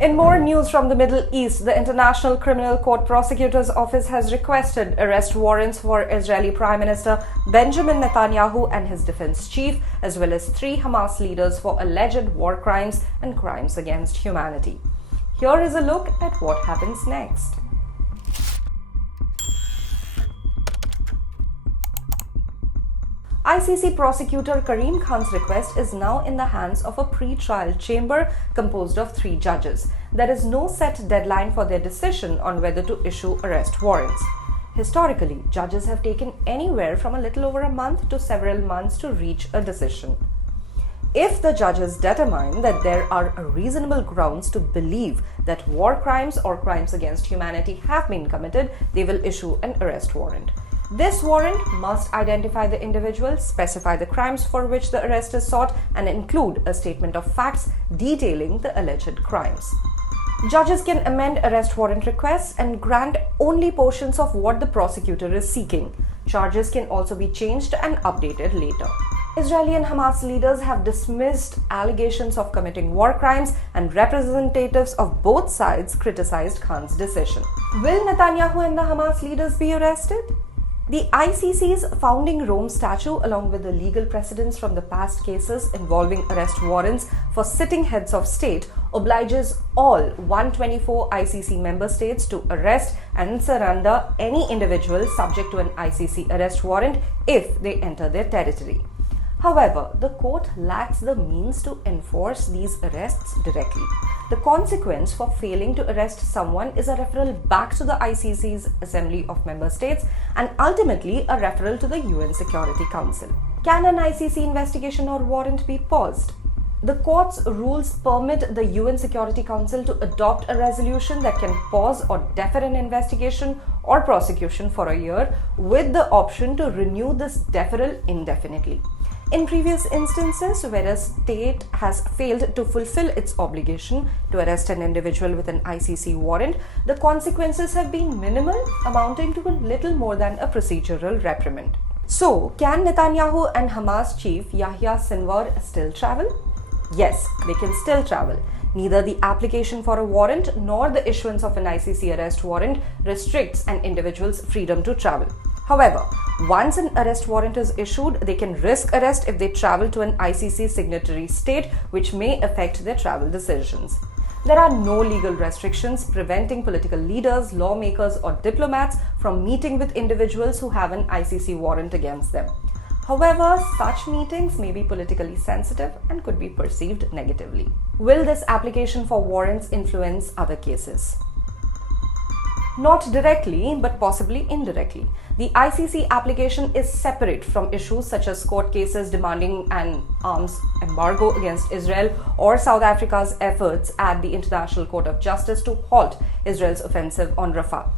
In more news from the Middle East, the International Criminal Court Prosecutor's Office has requested arrest warrants for Israeli Prime Minister Benjamin Netanyahu and his defense chief, as well as 3 Hamas leaders for alleged war crimes and crimes against humanity. Here is a look at what happens next. ICC prosecutor Karim Khan's request is now in the hands of a pre-trial chamber composed of 3 judges. There is no set deadline for their decision on whether to issue arrest warrants. Historically, judges have taken anywhere from a little over a month to several months to reach a decision. If the judges determine that there are reasonable grounds to believe that war crimes or crimes against humanity have been committed, they will issue an arrest warrant. This warrant must identify the individual, specify the crimes for which the arrest is sought, and include a statement of facts detailing the alleged crimes. Judges can amend arrest warrant requests and grant only portions of what the prosecutor is seeking. Charges can also be changed and updated later. Israeli and Hamas leaders have dismissed allegations of committing war crimes, and representatives of both sides criticized Khan's decision. Will Netanyahu and the Hamas leaders be arrested? The ICC's founding Rome statute, along with the legal precedents from the past cases involving arrest warrants for sitting heads of state, obliges all 124 ICC member states to arrest and surrender any individual subject to an ICC arrest warrant if they enter their territory. However, the court lacks the means to enforce these arrests directly. The consequence for failing to arrest someone is a referral back to the ICC's Assembly of Member States and ultimately a referral to the UN Security Council. Can an ICC investigation or warrant be paused? The court's rules permit the UN Security Council to adopt a resolution that can pause or defer an investigation or prosecution for a year, with the option to renew this deferral indefinitely. In previous instances where a state has failed to fulfill its obligation to arrest an individual with an ICC warrant, the consequences have been minimal, amounting to a little more than a procedural reprimand. So, can Netanyahu and Hamas chief Yahya Sinwar still travel? Yes, they can still travel. Neither the application for a warrant nor the issuance of an ICC arrest warrant restricts an individual's freedom to travel. However, once an arrest warrant is issued, they can risk arrest if they travel to an ICC signatory state, which may affect their travel decisions. There are no legal restrictions preventing political leaders, lawmakers, or diplomats from meeting with individuals who have an ICC warrant against them. However, such meetings may be politically sensitive and could be perceived negatively. Will this application for warrants influence other cases? Not directly, but possibly indirectly. The ICC application is separate from issues such as court cases demanding an arms embargo against Israel or South Africa's efforts at the International Court of Justice to halt Israel's offensive on Rafah.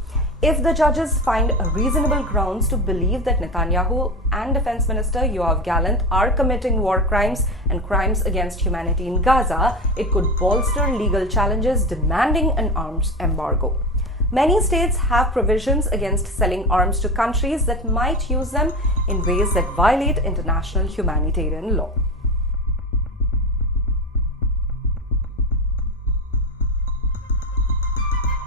If the judges find reasonable grounds to believe that Netanyahu and Defense Minister Yoav Gallant are committing war crimes and crimes against humanity in Gaza, it could bolster legal challenges demanding an arms embargo. Many states have provisions against selling arms to countries that might use them in ways that violate international humanitarian law.